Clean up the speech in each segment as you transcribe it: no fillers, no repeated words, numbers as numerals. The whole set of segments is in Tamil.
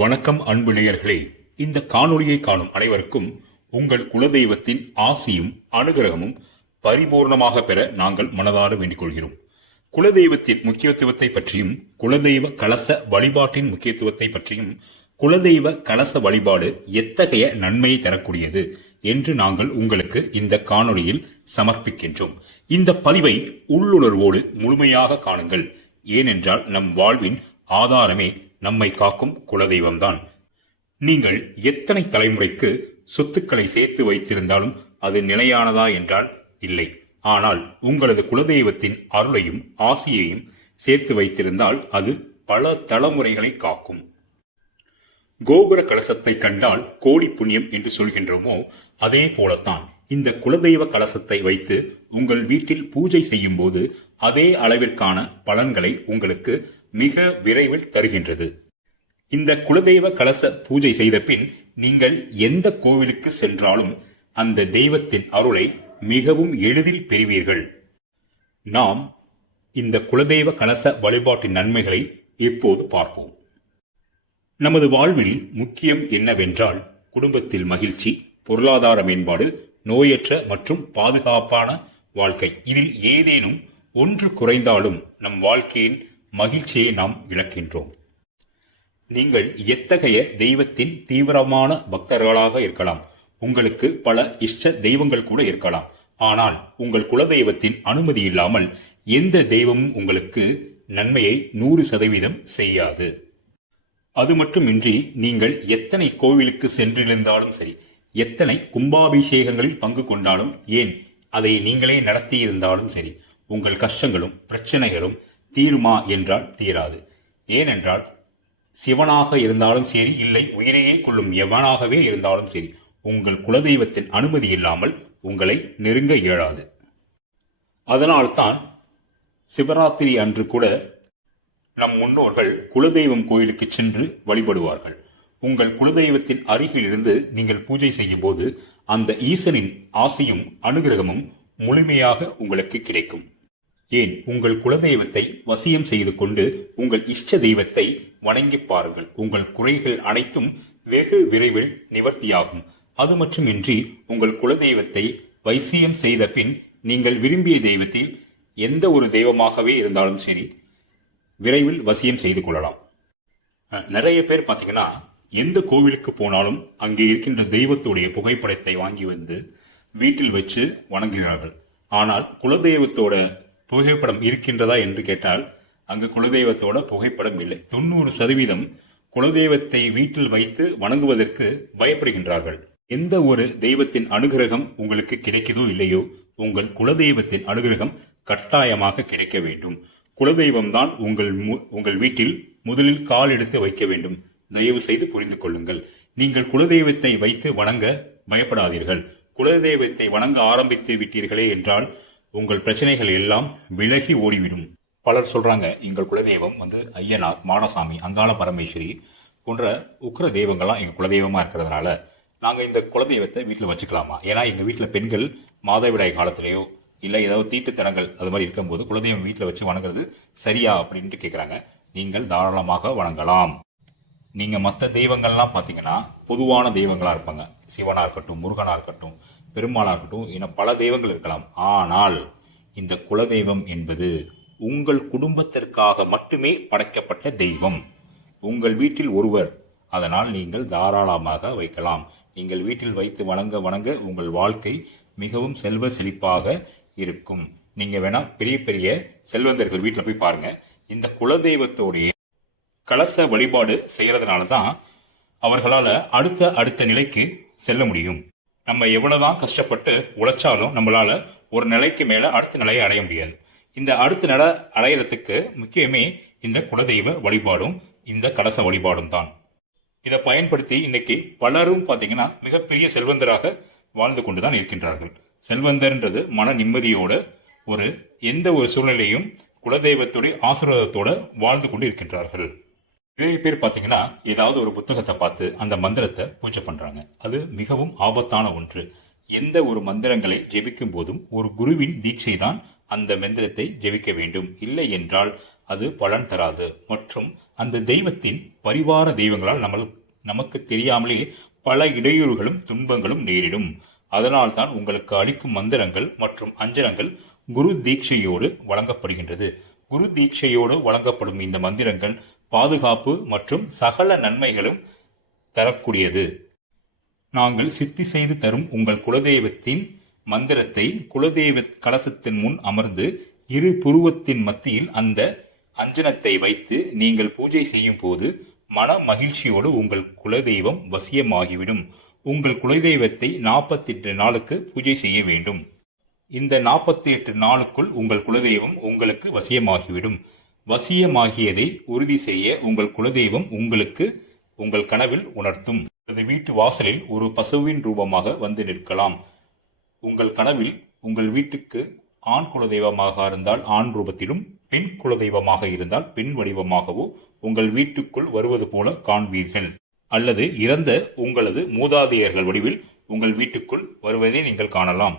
வணக்கம் அன்பு நேயர்களே. இந்த காணொளியை காணும் அனைவருக்கும் உங்கள் குலதெய்வத்தின் ஆசியும் அனுகிரகமும் பரிபூர்ணமாக பெற நாங்கள் மனதார வேண்டிக் கொள்கிறோம். குலதெய்வத்தின் முக்கியத்துவத்தை பற்றியும் குலதெய்வ கலச வழிபாட்டின் முக்கியத்துவத்தை பற்றியும் குலதெய்வ கலச வழிபாடு எத்தகைய நன்மையை தரக்கூடியது என்று நாங்கள் உங்களுக்கு இந்த காணொளியில் சமர்ப்பிக்கின்றோம். இந்த பதிவை உள்ளுணர்வோடு முழுமையாக காணுங்கள். ஏனென்றால் நம் வாழ்வின் ஆதாரமே நம்மை காக்கும் குலதெய்வம்தான். நீங்கள் எத்தனை தலைமுறைக்கு சொத்துக்களை சேர்த்து வைத்திருந்தாலும் அது நிலையானதா என்றால் இல்லை. ஆனால் உங்களது குலதெய்வத்தின் அருளையும் ஆசியையும் சேர்த்து வைத்திருந்தால் அது பல தலைமுறைகளை காக்கும். கோபுர கலசத்தை கண்டால் கோடி புண்ணியம் என்று சொல்கின்றோமோ, அதே போலத்தான் இந்த குலதெய்வ கலசத்தை வைத்து உங்கள் வீட்டில் பூஜை செய்யும் போது அதே அளவிற்கான பலன்களை உங்களுக்கு மிக விரைவில் தருகின்றது. இந்த குலதெய்வ கலச பூஜை செய்த பின் நீங்கள் எந்த கோவிலுக்கு சென்றாலும் அந்த தெய்வத்தின் அருளை மிகவும் எளிதில் பெறுவீர்கள். நாம் இந்த குலதெய்வ கலச வழிபாட்டின் நன்மைகளை இப்போது பார்ப்போம். நமது வாழ்வில் முக்கியம் என்னவென்றால் குடும்பத்தில் மகிழ்ச்சி, பொருளாதார மேம்பாடு, நோயற்ற மற்றும் பாதுகாப்பான வாழ்க்கை. இதில் ஏதேனும் ஒன்று குறைந்தாலும் நம் வாழ்க்கையின் மகிழ்ச்சியை நாம் இழக்கின்றோம். நீங்கள் எத்தகைய தெய்வத்தின் தீவிரமான பக்தர்களாக இருக்கலாம். உங்களுக்கு பல இஷ்ட தெய்வங்கள் கூட இருக்கலாம். ஆனால் உங்கள் குலதெய்வத்தின் அனுமதி இல்லாமல் எந்த தெய்வமும் உங்களுக்கு நன்மையை 100% செய்யாது. அது மட்டுமின்றி நீங்கள் எத்தனை கோவிலுக்கு சென்றிருந்தாலும் சரி, எத்தனை கும்பாபிஷேகங்களில் பங்கு கொண்டாலும், ஏன் அதை நீங்களே நடத்தியிருந்தாலும் சரி, உங்கள் கஷ்டங்களும் பிரச்சனைகளும் தீருமா என்றால் தீராது. ஏனென்றால் சிவனாக இருந்தாலும் சரி, இல்லை உயிரையே கொள்ளும் எவனாகவே இருந்தாலும் சரி, உங்கள் குலதெய்வத்தின் அனுமதி இல்லாமல் உங்களை நெருங்க இயலாது. அதனால்தான் சிவராத்திரி அன்று கூட நம் முன்னோர்கள் குலதெய்வம் கோயிலுக்கு சென்று வழிபடுவார்கள். உங்கள் குலதெய்வத்தின் அருகிலிருந்து நீங்கள் பூஜை செய்யும் போது அந்த ஈசனின் ஆசையும் அனுகிரகமும் முழுமையாக உங்களுக்கு கிடைக்கும். ஏன், உங்கள் குலதெய்வத்தை வசியம் செய்து கொண்டு உங்கள் இஷ்ட தெய்வத்தை வணங்கி பாருங்கள். உங்கள் குறைகள் அனைத்தும் வெகு விரைவில் நிவர்த்தியாகும். அது மட்டுமின்றி உங்கள் குலதெய்வத்தை வைசியம் செய்த பின் நீங்கள் விரும்பிய தெய்வத்தில் எந்த ஒரு தெய்வமாகவே இருந்தாலும் சரி, விரைவில் வசியம் செய்து கொள்ளலாம். நிறைய பேர் பார்த்தீங்கன்னா, எந்த கோவிலுக்கு போனாலும் அங்கே இருக்கின்ற தெய்வத்துடைய புகைப்படத்தை வாங்கி வந்து வீட்டில் வச்சு வணங்குகிறார்கள். ஆனால் குலதெய்வத்தோட புகைப்படம் இருக்கின்றதா என்று கேட்டால் அங்கு குலதெய்வத்தோட புகைப்படம் இல்லை. 90% குலதெய்வத்தை வீட்டில் வைத்து வணங்குவதற்கு பயப்படுகின்றார்கள். எந்த ஒரு தெய்வத்தின் அனுகிரகம் உங்களுக்கு கிடைக்குதோ இல்லையோ, உங்கள் குலதெய்வத்தின் அனுகிரகம் கட்டாயமாக கிடைக்க வேண்டும். குலதெய்வம் தான் உங்கள் வீட்டில் முதலில் கால் எடுத்து வைக்க வேண்டும். தயவு செய்து புரிந்து கொள்ளுங்கள். நீங்கள் குலதெய்வத்தை வைத்து வணங்க பயப்படாதீர்கள். குலதெய்வத்தை வணங்க ஆரம்பித்து விட்டீர்களே என்றால் உங்கள் பிரச்சனைகள் எல்லாம் விலகி ஓடிவிடும். பலர் சொல்றாங்க, எங்கள் குலதெய்வம் ஐயனார், மாடசாமி, அங்காள பரமேஸ்வரி போன்ற உக்கிர தெய்வங்கள்லாம் எங்கள் குலதெய்வமா இருக்கிறதுனால நாங்கள் இந்த குலதெய்வத்தை வீட்டில் வச்சுக்கலாமா? ஏன்னா எங்கள் வீட்டில் பெண்கள் மாதவிடாய் காலத்திலேயோ இல்லை ஏதாவது தீட்டுத்தனங்கள் அது மாதிரி இருக்கும்போது குலதெய்வம் வீட்டில் வச்சு வணங்குறது சரியா அப்படின்ட்டு கேட்குறாங்க. நீங்கள் தாராளமாக வணங்கலாம். நீங்கள் மற்ற தெய்வங்கள்லாம் பார்த்தீங்கன்னா பொதுவான தெய்வங்களாக இருப்பாங்க. சிவனாக இருக்கட்டும், முருகனாக இருக்கட்டும், பெருமாளாக இருக்கட்டும், இன்னும் பல தெய்வங்கள் இருக்கலாம். ஆனால் இந்த குலதெய்வம் என்பது உங்கள் குடும்பத்திற்காக மட்டுமே படைக்கப்பட்ட தெய்வம். உங்கள் வீட்டில் ஒருவர், அதனால் நீங்கள் தாராளமாக வைக்கலாம். நீங்கள் வீட்டில் வைத்து வணங்க வணங்க உங்கள் வாழ்க்கை மிகவும் செல்வ செழிப்பாக இருக்கும். நீங்க வேணா பெரிய பெரிய செல்வந்தர்கள் வீட்டில் போய் பாருங்க. இந்த குலதெய்வத்தோடைய கலச வழிபாடு செய்யறதுனால தான் அவர்களால் அடுத்த நிலைக்கு செல்ல முடியும். நம்ம எவ்வளவுதான் கஷ்டப்பட்டு உழைச்சாலும் நம்மளால ஒரு நிலைக்கு மேல அடுத்த நிலையை அடைய முடியாது. இந்த அடுத்த நிலை அடையிறதுக்கு முக்கியமே இந்த குலதெய்வ வழிபாடும் இந்த கலச வழிபாடும் தான். இதை பயன்படுத்தி இன்னைக்கு பலரும் பார்த்தீங்கன்னா மிகப்பெரிய செல்வந்தராக வாழ்ந்து கொண்டுதான் இருக்கின்றார்கள். செல்வந்தர்ன்றது மன நிம்மதியோட எந்த ஒரு சூழ்நிலையும் குலதெய்வத்துடைய ஆசீர்வாதத்தோட வாழ்ந்து கொண்டு இருக்கின்றார்கள். நிறைய பேர் பார்த்தீங்கன்னா ஏதாவது ஒரு புத்தகத்தை பார்த்து அந்த மந்திரத்தை பூஜை பண்றாங்க. அது மிகவும் ஆபத்தான ஒன்று. எந்த ஒரு மந்திரங்களை ஜெபிக்கும் போதும் ஒரு குருவின் தீட்சை தான் அந்த மந்திரத்தை ஜெபிக்க வேண்டும். இல்லை என்றால் அது பலன் தராது. மற்றும் அந்த தெய்வத்தின் பரிவார தெய்வங்களால் நமக்கு தெரியாமலே பல இடையூறுகளும் துன்பங்களும் நேரிடும். அதனால்தான் உங்களுக்கு அளிக்கும் மந்திரங்கள் மற்றும் அஞ்சனங்கள் குரு தீட்சையோடு வழங்கப்படுகின்றது. குரு தீட்சையோடு வழங்கப்படும் இந்த மந்திரங்கள் பாதுகாப்பு மற்றும் சகல நன்மைகளும் தரக்கூடியது. நாங்கள் சித்தி செய்து தரும் உங்கள் குலதெய்வத்தின் மந்திரத்தை குலதெய்வ கலசத்தின் முன் அமர்ந்து இரு புருவத்தின் மத்தியில் அந்த அஞ்சனத்தை வைத்து நீங்கள் பூஜை செய்யும் போது மன மகிழ்ச்சியோடு உங்கள் குலதெய்வம் வசியமாகிவிடும். உங்கள் குலதெய்வத்தை 48 நாளுக்கு பூஜை செய்ய வேண்டும். இந்த 48 நாளுக்குள் உங்கள் குலதெய்வம் உங்களுக்கு வசியமாகிவிடும். வசியமாகியதை உறுதி செய்ய உங்கள் குலதெய்வம் உங்களுக்கு உங்கள் கனவில் உணர்த்தும். வீட்டு வாசலில் ஒரு பசுவின் ரூபமாக வந்து நிற்கலாம். உங்கள் கனவில் உங்கள் வீட்டுக்கு ஆண் குலதெய்வமாக இருந்தால் ஆண் ரூபத்திலும், பெண் குலதெய்வமாக இருந்தால் பெண் வடிவமாகவோ உங்கள் வீட்டுக்குள் வருவது போல காண்பீர்கள். அல்லது இறந்த உங்களது மூதாதையர்கள் வடிவில் உங்கள் வீட்டுக்குள் வருவதை நீங்கள் காணலாம்.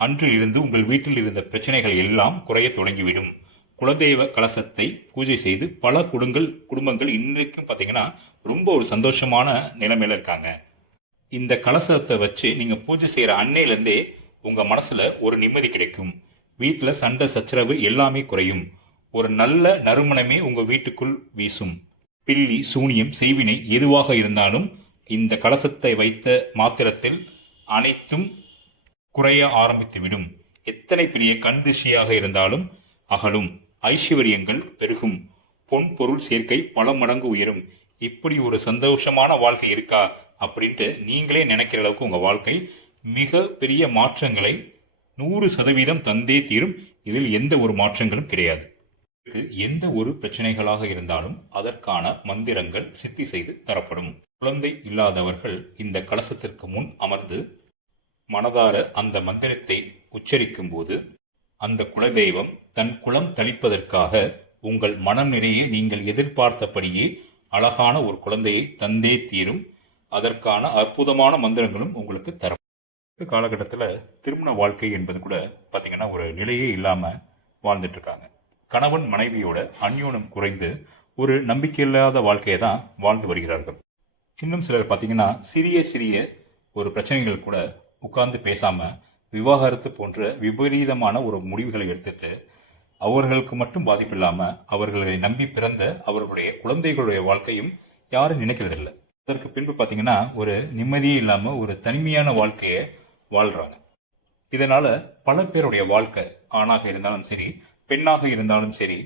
அன்று இருந்து உங்கள் வீட்டில் இருந்த பிரச்சனைகள் எல்லாம் குறைய தொடங்கிவிடும். குலதெய்வ கலசத்தை பூஜை செய்து பல குடும்பங்கள் இன்றைக்கும் பார்த்தீங்கன்னா ரொம்ப ஒரு சந்தோஷமான நிலைமையில இருக்காங்க. இந்த கலசத்தை வச்சு நீங்க பூஜை செய்யற அன்னையிலேருந்தே உங்க மனசுல ஒரு நிம்மதி கிடைக்கும். வீட்டில் சண்டை சச்சரவு எல்லாமே குறையும். ஒரு நல்ல நறுமணமே உங்க வீட்டுக்குள் வீசும். பில்லி சூனியம் செய்வினை எதுவாக இருந்தாலும் இந்த கலசத்தை வைத்த மாத்திரத்தில் அனைத்தும் குறைய ஆரம்பித்துவிடும். எத்தனை பெரிய கண் திசையாக இருந்தாலும் அகலும். ஐஸ்வர்யங்கள் பெருகும். பொன் பொருள் சேர்க்கை பல மடங்கு உயரும். இப்படி ஒரு சந்தோஷமான வாழ்க்கை இருக்கா அப்படின்ட்டு நீங்களே நினைக்கிற அளவுக்கு உங்க வாழ்க்கை மிக பெரிய மாற்றங்களை 100% தந்தே தீரும். இதில் எந்த ஒரு மாற்றங்களும் கிடையாது. எந்த ஒரு பிரச்சனைகளாக இருந்தாலும் அதற்கான மந்திரங்கள் சித்தி செய்து தரப்படும். குழந்தை இல்லாதவர்கள் இந்த கலசத்திற்கு முன் அமர்ந்து மனதார அந்த மந்திரத்தை உச்சரிக்கும் போது அந்த குலதெய்வம் தன் குலம் தளிப்பதற்காக உங்கள் மனம் நிறைய நீங்கள் எதிர்பார்த்தபடியே அழகான ஒரு குழந்தையை தந்தே தீரும். அதற்கான அற்புதமான மந்திரங்களும் உங்களுக்கு தரும். காலகட்டத்தில் திருமண வாழ்க்கை என்பது கூட பார்த்தீங்கன்னா ஒரு நிலையே இல்லாமல் வாழ்ந்துட்டு இருக்காங்க. கணவன் மனைவியோட அந்யோன்யம் குறைந்து ஒரு நம்பிக்கையில்லாத வாழ்க்கையை தான் வாழ்ந்து வருகிறார்கள். இன்னும் சிலர் பார்த்தீங்கன்னா சிறிய சிறிய ஒரு பிரச்சனைகள் கூட உட்கார்ந்து பேசாம விவாகரத்து போன்ற விபரீதமான ஒரு முடிவுகளை எடுத்துட்டு அவர்களுக்கு மட்டும் பாதிப்பு இல்லாம அவர்களை நம்பி பிறந்த அவர்களுடைய குழந்தைகளுடைய வாழ்க்கையும் யாரும் நினைக்கிறதில்லை. அதற்கு பின்பு பார்த்தீங்கன்னா ஒரு நிம்மதியே இல்லாம ஒரு தனிமையான வாழ்க்கையை வாழ்றாங்க. இதனால பல பேருடைய வாழ்க்கை ஆணாக இருந்தாலும் சரி பெண்ணாக இருந்தாலும் சரி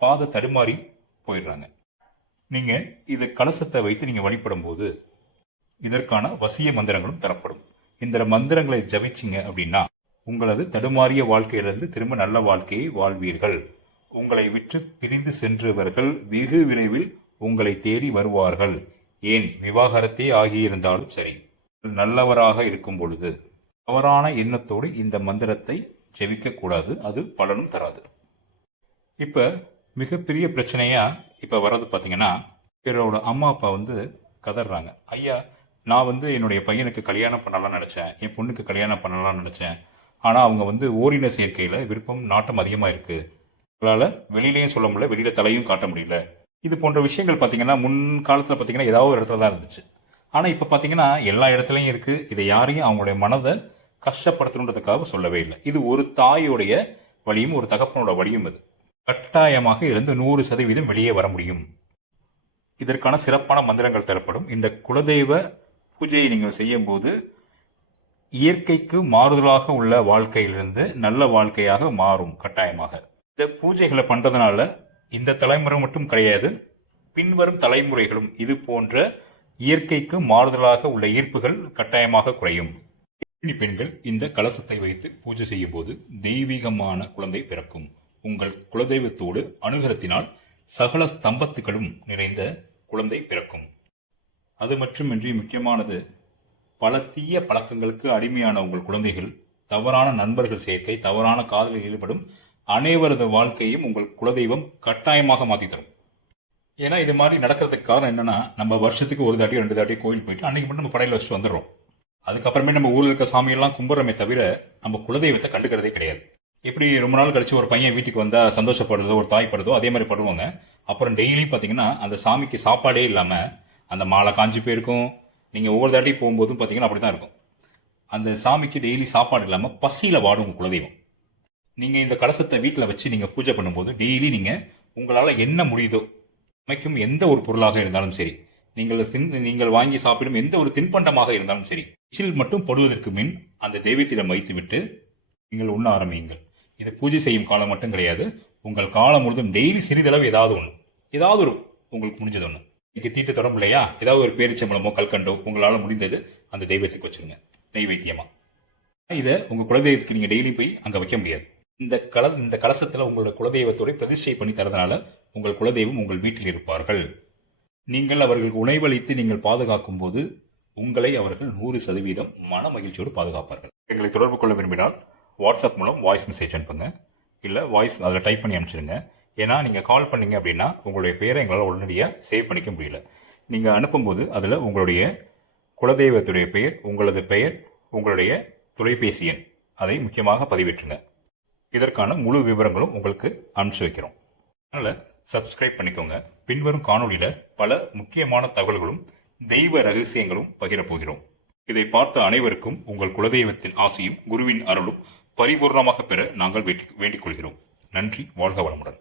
பாத தடுமாறி போயிடுறாங்க. நீங்க இது கலசத்தை வைத்து நீங்க வழிபடும் போது இதற்கான வசிய மந்திரங்களும் தரப்படும். இந்த மந்திரங்களை ஜபிச்சிங்க அப்படின்னா உங்களது தடுமாறிய வாழ்க்கையிலிருந்து திரும்ப நல்ல வாழ்க்கையை வாழ்வீர்கள். உங்களை விட்டு பிரிந்து சென்றவர்கள் வெகு விரைவில் உங்களை தேடி வருவார்கள். ஏன் விவாகரத்தே ஆகியிருந்தாலும் சரி, நல்லவராக இருக்கும் பொழுது தவறான எண்ணத்தோடு இந்த மந்திரத்தை ஜெபிக்க கூடாது. அது பலனும் தராது. இப்ப மிகப்பெரிய பிரச்சனையா இப்ப வர்றது பாத்தீங்கன்னா இவரோட அம்மா அப்பா கதறாங்க. ஐயா, நான் என்னுடைய பையனுக்கு கல்யாணம் பண்ணலாம்னு நினைச்சேன், என் பொண்ணுக்கு கல்யாணம் பண்ணலாம்னு நினைச்சேன். ஆனா அவங்க ஓரின சேர்க்கையில விருப்பம் நாட்டம் அதிகமா இருக்கு. அவங்களால வெளியிலையும் சொல்ல முடியல, வெளியில தலையும் காட்ட முடியல. இது போன்ற விஷயங்கள் பாத்தீங்கன்னா முன் காலத்துல பாத்தீங்கன்னா ஏதாவது ஒரு இடத்துல தான் இருந்துச்சு. ஆனா இப்ப பாத்தீங்கன்னா எல்லா இடத்துலயும் இருக்கு. இதை யாரையும் அவங்களுடைய மனதை கஷ்டப்படுத்தணுன்றதுக்காக சொல்லவே இல்லை. இது ஒரு தாயோடைய வழியும் ஒரு தகப்பனோட வழியும். இது கட்டாயமாக இருந்து 100% வெளியே வர முடியும். இதற்கான சிறப்பான மந்திரங்கள் தரப்படும். இந்த குலதெய்வ பூஜையை நீங்கள் செய்யும் போது இயற்கைக்கு மாறுதலாக உள்ள வாழ்க்கையிலிருந்து நல்ல வாழ்க்கையாக மாறும். கட்டாயமாக இந்த பூஜைகளை பண்றதுனால இந்த தலைமுறை மட்டும் கிடையாது, பின்வரும் தலைமுறைகளும் இது போன்ற இயற்கைக்கு மாறுதலாக உள்ள ஈர்ப்புகள் கட்டாயமாக குறையும். பெண்கள் இந்த கலசத்தை வைத்து பூஜை செய்யும் போது தெய்வீகமான குழந்தை பிறக்கும். உங்கள் குலதெய்வத்தோடு அனுகிரகத்தினால் சகல ஸ்தம்பத்துகளும் நிறைந்த குழந்தை பிறக்கும். அது மட்டுமின்றி முக்கியமானது, பல தீய பழக்கங்களுக்கு அடிமையான உங்கள் குழந்தைகள் தவறான நண்பர்கள் சேர்க்கை, தவறான காதலில் ஈடுபடும் அனைவரது வாழ்க்கையும் உங்கள் குலதெய்வம் கட்டாயமாக மாற்றி தரும். ஏன்னா இது மாதிரி நடக்கிறதுக்கு காரணம் என்னன்னா, நம்ம வருஷத்துக்கு ஒரு தாட்டி 2 தாட்டி கோயில் போயிட்டு அன்னைக்கு மட்டும் நம்ம படையில வச்சுட்டு வந்துடுறோம். அதுக்கப்புறமே நம்ம ஊரில் இருக்க சாமியெல்லாம் கும்பிட்றமே தவிர நம்ம குலதெய்வத்தை கண்டுக்கிறதே கிடையாது. எப்படி ரொம்ப நாள் கழிச்சு ஒரு பையன் வீட்டுக்கு வந்தா சந்தோஷப்படுறதோ ஒரு தாய் படுறதோ அதே மாதிரி படுவாங்க. அப்புறம் டெய்லியும் பார்த்தீங்கன்னா அந்த சாமிக்கு சாப்பாடே இல்லாம அந்த மாலை காஞ்சு போயிருக்கும். நீங்க ஒவ்வொரு தாட்டி போகும்போதும் பார்த்தீங்கன்னா அப்படித்தான் இருக்கும். அந்த சாமிக்கு டெய்லி சாப்பாடு இல்லாம பசியில வாடும் உங்க குலதெய்வம். நீங்க இந்த கலசத்தை வீட்டில் வச்சு நீங்க பூஜை பண்ணும்போது டெய்லி நீங்க உங்களால என்ன முடியுதோ சமைக்கும் எந்த ஒரு பொருளாக இருந்தாலும் சரி, நீங்கள் வாங்கி சாப்பிடும் எந்த ஒரு தின்பண்டமாக இருந்தாலும் சரி, எச்சில் மட்டும் படுவதற்கு முன் அந்த தெய்வத்திடம் வைத்துவிட்டு நீங்கள் உண்ண ஆரம்பியுங்கள். இது பூஜை செய்யும் காலம் மட்டும் கிடையாது. உங்கள் காலம் முழுதும் டெய்லி சிறிதளவு ஏதாவது ஒரு உங்களுக்கு முடிஞ்சது ஒன்று. இன்னைக்கு தீட்டு தொடரும் இல்லையா, ஏதாவது ஒரு பேரிச்சம்பளமோ கல்கண்டோ உங்களால முடிந்தது அந்த தெய்வத்துக்கு வச்சிருங்க நைவேத்தியமா. இதை உங்க குலதெய்வத்துக்கு நீங்க டெய்லி போய் அங்க வைக்க முடியாது. இந்த கலசத்துல உங்களோட குலதெய்வத்தோட பிரதிஷ்டை பண்ணி தரதுனால உங்கள் குலதெய்வம் உங்கள் வீட்டில் இருப்பார்கள். நீங்கள் அவர்களுக்கு உணவளித்து நீங்கள் பாதுகாக்கும் போது உங்களை அவர்கள் 100% மன மகிழ்ச்சியோடு பாதுகாப்பார்கள். எங்களை தொடர்பு கொள்ள விரும்பினால் வாட்ஸ்அப் மூலம் வாய்ஸ் மெசேஜ் அனுப்புங்க. இல்லை வாய்ஸ் அதில் டைப் பண்ணி அனுப்பிச்சிடுங்க. ஏன்னா நீங்கள் கால் பண்ணீங்க அப்படின்னா உங்களுடைய பெயரை எங்களால் உடனடியாக சேவ் பண்ணிக்க முடியல. நீங்கள் அனுப்பும்போது அதில் உங்களுடைய குலதெய்வத்துடைய பெயர், உங்களுடைய தொலைபேசி எண் அதை முக்கியமாக பதிவேற்றுங்க. இதற்கான முழு விவரங்களும் உங்களுக்கு அனுப்பிச்சு வைக்கிறோம். அதனால் சப்ஸ்கிரைப் பண்ணிக்கோங்க. பின்வரும் காணொலியில் பல முக்கியமான தகவல்களும் தெய்வ ரகசியங்களும் பகிரப் போகிறோம். இதை பார்த்த அனைவருக்கும் உங்கள் குலதெய்வத்தின் ஆசியும் குருவின் அருளும் பரிபூர்ணமாக பெற நாங்கள் வேண்டிக் கொள்கிறோம். நன்றி. வாழ்க வளமுடன்.